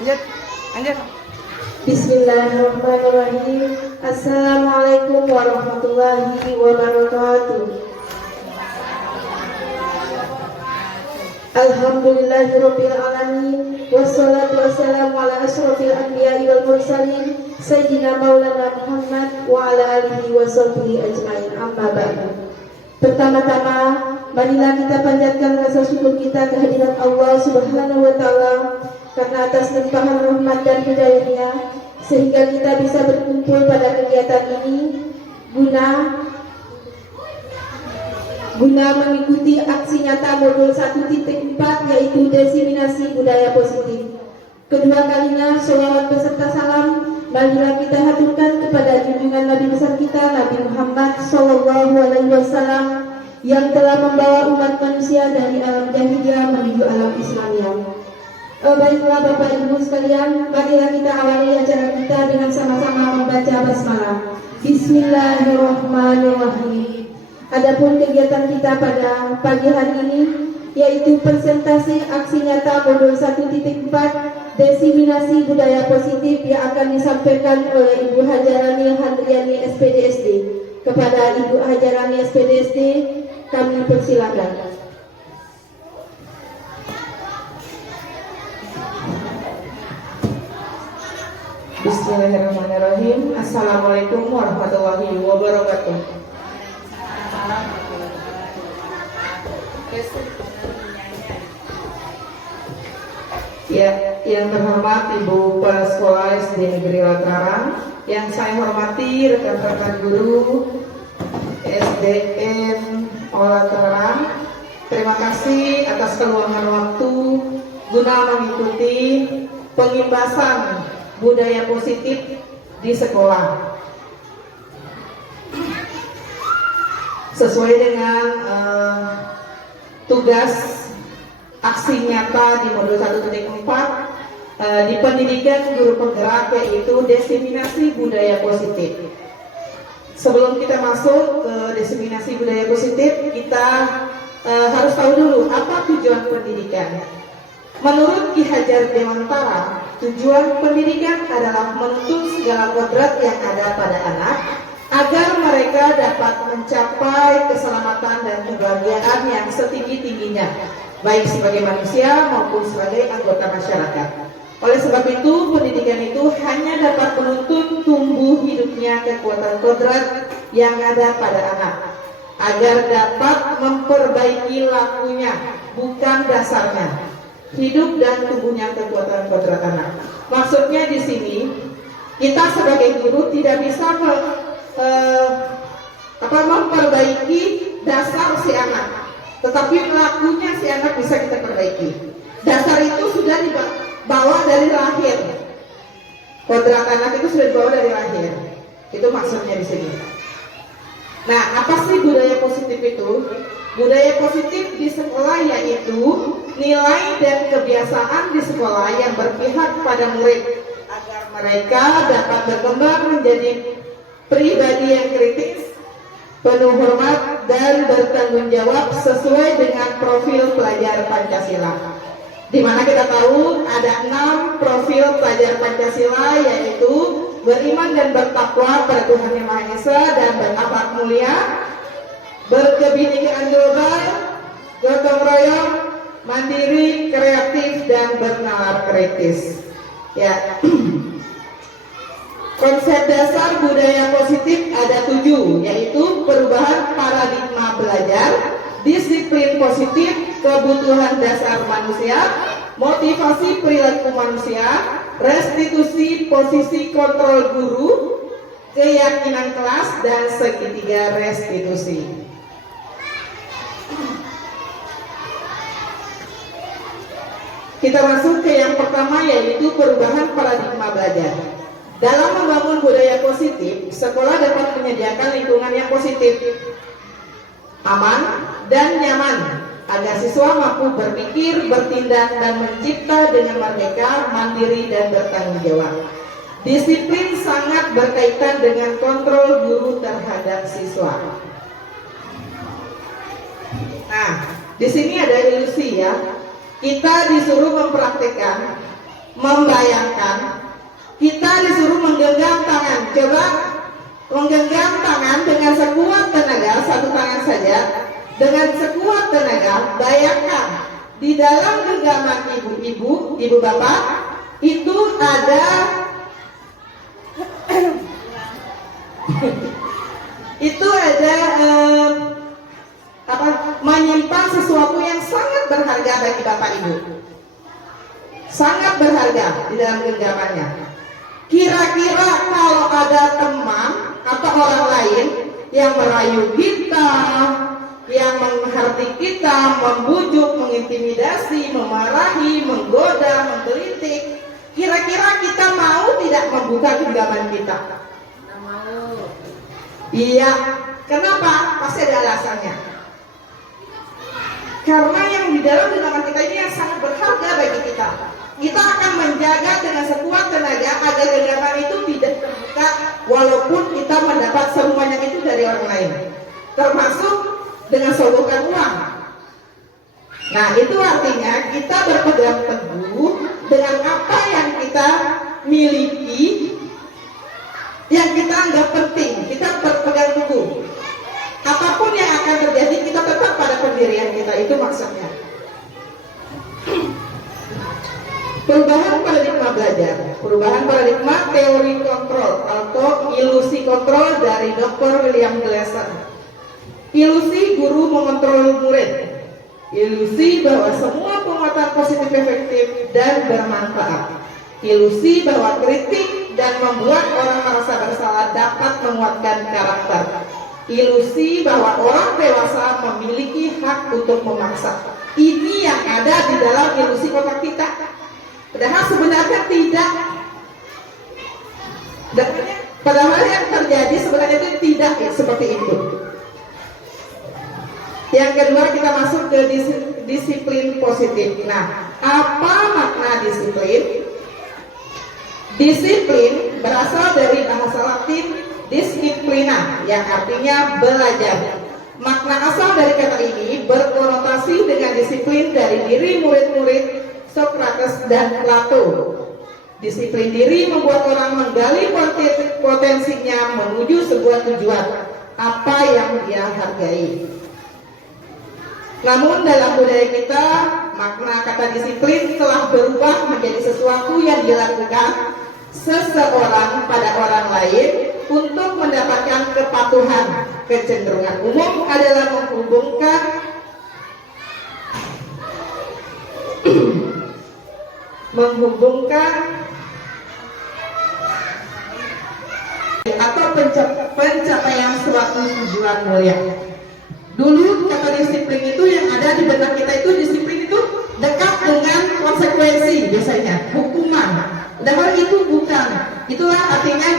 Lanjut. Lanjut. Bismillahirrahmanirrahim. Assalamualaikum warahmatullahi wabarakatuh. Alhamdulillahirabbil alamin wassalatu wassalamu ala asyrofil anbiya'i wal mursalin sayyidina maulana Muhammad wa ala alihi washabbihi ajmain. Amma ba'du. Pertama-tama marilah kita panjatkan rasa syukur kita kehadirat Allah Subhanahu wa taala karena atas limpahan rahmat dan hidayahnya sehingga kita bisa berkumpul pada kegiatan ini guna mengikuti aksi nyata modul 1.4 yaitu diseminasi budaya positif. Kedua kalinya sholawat beserta salam marilah kita haturkan kepada junjungan Nabi besar kita Nabi Muhammad SAW yang telah membawa umat manusia dari alam jahiliyah menuju alam Islamiyah. Baiklah Bapak Ibu sekalian, marilah kita awali acara kita dengan sama-sama membaca basmalah. Bismillahirrahmanirrahim. Adapun kegiatan kita pada pagi hari ini yaitu presentasi aksi nyata modul 1.4 diseminasi budaya positif yang akan disampaikan oleh Ibu Hajarani Handriani SPDSD. Kepada Ibu Hajarani SPDSD kami persilakan. Bismillahirrahmanirrahim. Assalamualaikum warahmatullahi wabarakatuh. Ya, yang terhormat Ibu Kepala Sekolah SD Negeri Latarang, yang saya hormati rekan-rekan guru SDN Latarang, terima kasih atas keluangan waktu guna mengikuti pengimbasan budaya positif di sekolah. Sesuai dengan tugas aksi nyata di modul 1.4 di pendidikan guru penggerak yaitu diseminasi budaya positif. Sebelum kita masuk ke diseminasi budaya positif, kita harus tahu dulu apa tujuan pendidikan. Menurut Ki Hajar Dewantara, tujuan pendidikan adalah menuntut segala kodrat yang ada pada anak agar mereka dapat mencapai keselamatan dan kebahagiaan yang setinggi-tingginya, baik sebagai manusia maupun sebagai anggota masyarakat. Oleh sebab itu, pendidikan itu hanya dapat menuntut tumbuh hidupnya kekuatan kodrat yang ada pada anak, agar dapat memperbaiki lakunya, bukan dasarnya, hidup dan tumbuhnya kekuatan kodrat anak. Maksudnya di sini, kita sebagai guru tidak bisa memperbaiki dasar si anak, tetapi lakunya si anak bisa kita perbaiki. Dasar itu sudah dibawa dari lahir. Kodrat anak itu sudah dibawa dari lahir. Itu maksudnya di sini. Nah, apa sih budaya positif itu? Budaya positif di sekolah yaitu nilai dan kebiasaan di sekolah yang berpihak pada murid agar mereka dapat berkembang menjadi pribadi yang kritis, penuh hormat dan bertanggung jawab sesuai dengan profil pelajar Pancasila. Di mana kita tahu ada 6 profil pelajar Pancasila, yaitu beriman dan bertakwa pada Tuhan Yang Maha Esa dan berakhlak mulia, berkebinekaan global, gotong royong, mandiri, kreatif dan bernalar kritis. Ya. Konsep dasar budaya positif ada 7, yaitu perubahan paradigma belajar, disiplin positif, kebutuhan dasar manusia, motivasi perilaku manusia, restitusi posisi kontrol guru, keyakinan kelas, dan segitiga restitusi. Kita masuk ke yang pertama, yaitu perubahan paradigma belajar. Dalam membangun budaya positif, sekolah dapat menyediakan lingkungan yang positif, aman, dan nyaman agar siswa mampu berpikir, bertindak, dan mencipta dengan merdeka, mandiri, dan bertanggung jawab. Disiplin sangat berkaitan dengan kontrol guru terhadap siswa. Nah, di sini ada ilusi ya. kita disuruh mempraktikkan, membayangkan, kita disuruh menggenggam tangan. Coba menggenggam tangan dengan sekuat tenaga, satu tangan saja, dengan sekuat tenaga. Bayangkan di dalam genggaman ibu-ibu, ibu bapak, itu ada menyimpan sesuatu yang sangat berharga bagi bapak ibu, sangat berharga di dalam genggamannya. Kira-kira kalau ada teman atau orang lain yang merayu kita, yang menghardiki kita, membujuk, mengintimidasi, memarahi, menggoda, menggelitik, kira-kira kita mau tidak membuka genggaman kita? Iya. Kenapa? Pasti ada alasannya. Karena yang di dalam genggaman kita ini yang sangat berharga bagi kita. Kita akan menjaga dengan sekuat tenaga agar genggaman itu tidak terbuka, walaupun kita mendapat semuanya itu dari orang lain, termasuk dengan sogokan uang. Nah, itu artinya kita berpegang teguh dengan apa yang kita miliki, yang kita anggap penting. Kita berpegang teguh. Apapun yang akan terjadi, kita tetap pada pendirian kita. Itu maksudnya. Perubahan paradigma belajar, perubahan paradigma teori kontrol atau ilusi kontrol dari Dr. William Glasser. Ilusi guru mengontrol murid, ilusi bahwa semua penguatan positif efektif dan bermanfaat, ilusi bahwa kritik dan membuat orang merasa bersalah dapat menguatkan karakter, ilusi bahwa orang dewasa memiliki hak untuk memaksa. Ini yang ada di dalam ilusi otak kita. Padahal sebenarnya tidak. Padahal yang terjadi sebenarnya itu tidak seperti itu. Yang kedua, kita masuk ke disiplin positif. Nah, apa makna disiplin? Disiplin berasal dari bahasa Latin disciplina, yang artinya belajar. Makna asal dari kata ini berkonotasi dengan disiplin dari diri murid-murid Socrates dan Plato. Disiplin diri membuat orang menggali potensinya menuju sebuah tujuan, apa yang dia hargai. Namun dalam budaya kita, makna kata disiplin telah berubah menjadi sesuatu yang dilakukan seseorang pada orang lain untuk mendapatkan kepatuhan. Kecenderungan umum adalah menghubungkan atau pencapaian suatu tujuan mulia. Dulu kata disiplin itu yang ada di benak kita itu, disiplin itu dekat dengan konsekuensi, biasanya hukuman. Padahal itu bukan. Itulah artinya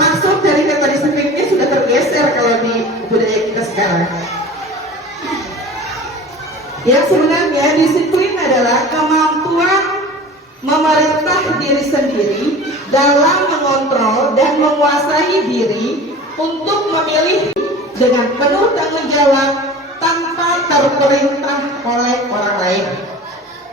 maksud dari kata disiplin ini sudah tergeser kalau di budaya kita sekarang. Yang sebenarnya disiplin adalah kemampuan memerintah diri sendiri dalam mengontrol dan menguasai diri untuk memilih dengan penuh tanggung jawab tanpa terperintah oleh orang lain.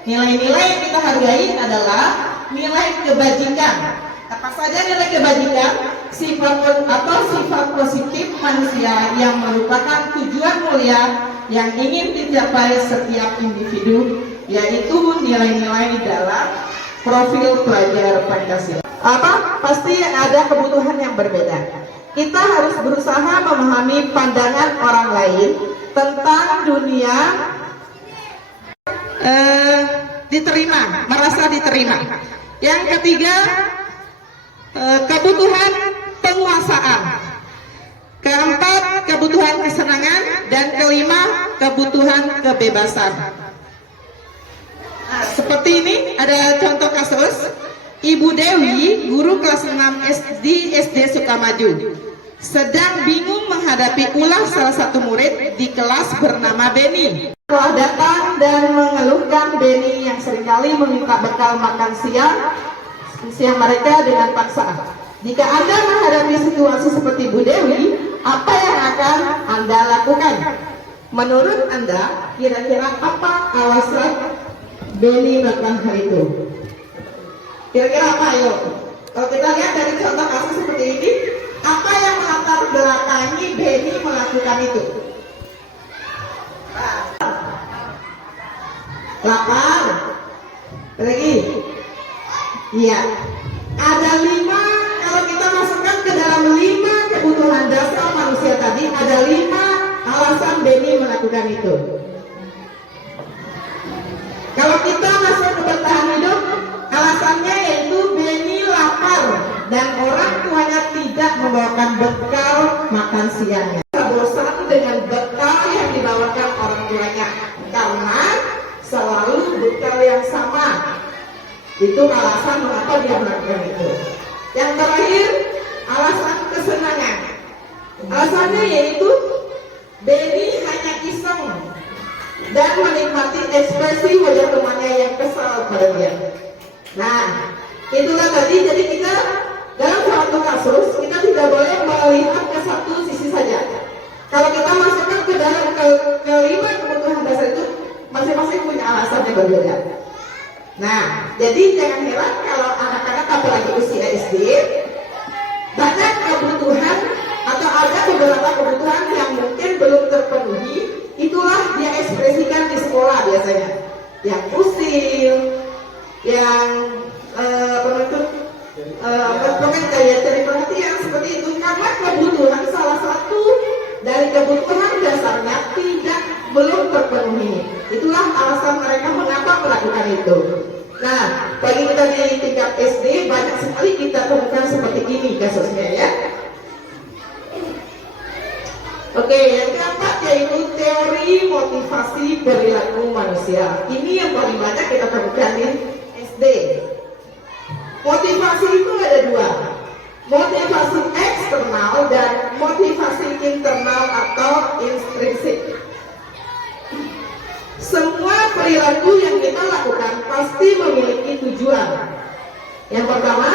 Nilai-nilai yang kita hargai adalah nilai kebajikan. Apa saja nilai kebajikan? Sifat positif manusia yang merupakan tujuan mulia yang ingin dicapai setiap individu, yaitu nilai-nilai dalam profil pelajar Pancasila. Pasti ada kebutuhan yang berbeda. Kita harus berusaha memahami pandangan orang lain tentang dunia, diterima, merasa diterima. Yang ketiga, kebutuhan penguasaan. Keempat, kebutuhan kesenangan. Dan kelima, kebutuhan kebebasan. Nah, seperti ini ada contoh kasus. Ibu Dewi, guru kelas 6 di SD Sukamaju, sedang bingung menghadapi ulah salah satu murid di kelas bernama Beni. Setelah datang dan mengeluhkan Beni yang seringkali meminta bekal makan siang mereka dengan paksa. Jika Anda menghadapi situasi seperti Bu Dewi, apa yang akan Anda lakukan? Menurut Anda, kira-kira apa alasan Benny melakukan hal itu? Kira-kira apa ayo? Kalau kita lihat dari contoh kasus seperti ini, apa yang melatar belakangi Benny melakukan itu? Lapar. Lagi? Iya. Ada 5, kalau kita masukkan ke dalam 5 kebutuhan dasar manusia tadi, ada 5 alasan Benny melakukan itu. Kalau kita masuk ke bertahan hidup, alasannya yaitu Benny lapar dan orang tuanya tidak membawakan bekal makan siangnya. Bosan dengan bekal yang dibawakan orang tuanya karena selalu bekal yang sama. Itu alasan mengapa dia melakukan itu. Yang terakhir, alasan kesenangan. Alasannya yaitu Benny hanya iseng dan menikmati ekspresi wajah temannya yang kesal pada dia. Nah, itulah tadi. Jadi kita dalam suatu kasus kita tidak boleh melihat ke satu sisi saja. Kalau kita masukkan ke dalam kelima kebutuhan dasar itu, masing-masing punya alasan yang berbeda. Nah, jadi jangan heran kalau anak-anak apalagi usia SD banyak kebutuhan atau ada beberapa kebutuhan yang mungkin belum terpenuhi. Itulah dia ekspresikan di sekolah biasanya. Yang usil, yang pokoknya cari perhatian seperti itu, karena kebutuhan salah satu dari kebutuhan dasarnya belum terpenuhi. Itulah alasan mereka mengapa melakukan itu. Nah, bagi kita di tingkat SD banyak sekali kita temukan seperti ini kasusnya ya. Oke, yang keempat yaitu teori motivasi perilaku manusia. Ini yang paling banyak kita temukan di SD. Motivasi itu ada 2, motivasi eksternal dan motivasi internal atau intrinsik. Semua perilaku yang kita lakukan pasti memiliki tujuan. Yang pertama,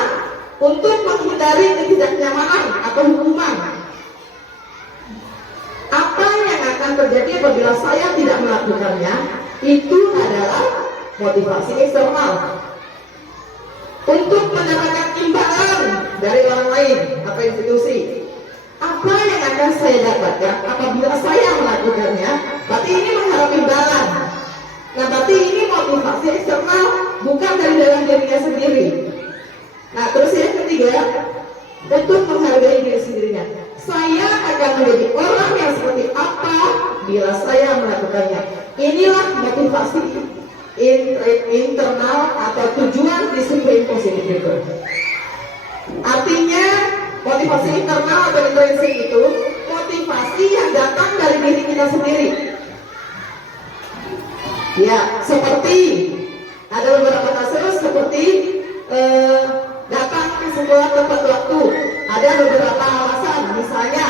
untuk menghindari ketidaknyamanan atau hukuman. Apa yang akan terjadi apabila saya tidak melakukannya? Itu adalah motivasi eksternal. Untuk mendapatkan imbalan dari orang lain atau institusi. Apa yang akan saya dapatkan apabila saya melakukannya? Berarti ini mengharap imbalan. Nah, berarti ini motivasi eksternal, bukan dari dalam dirinya sendiri. Nah, terus yang ketiga, untuk menghargai diri sendirinya. Saya akan menjadi orang yang seperti apa bila saya melakukannya. Inilah motivasi internal atau tujuan disiplin positif itu. Artinya motivasi internal atau intrinsik itu motivasi yang datang dari diri kita sendiri. Ya, seperti ada beberapa kasus seperti datang ke sebuah tempat waktu. Ada beberapa alasan, misalnya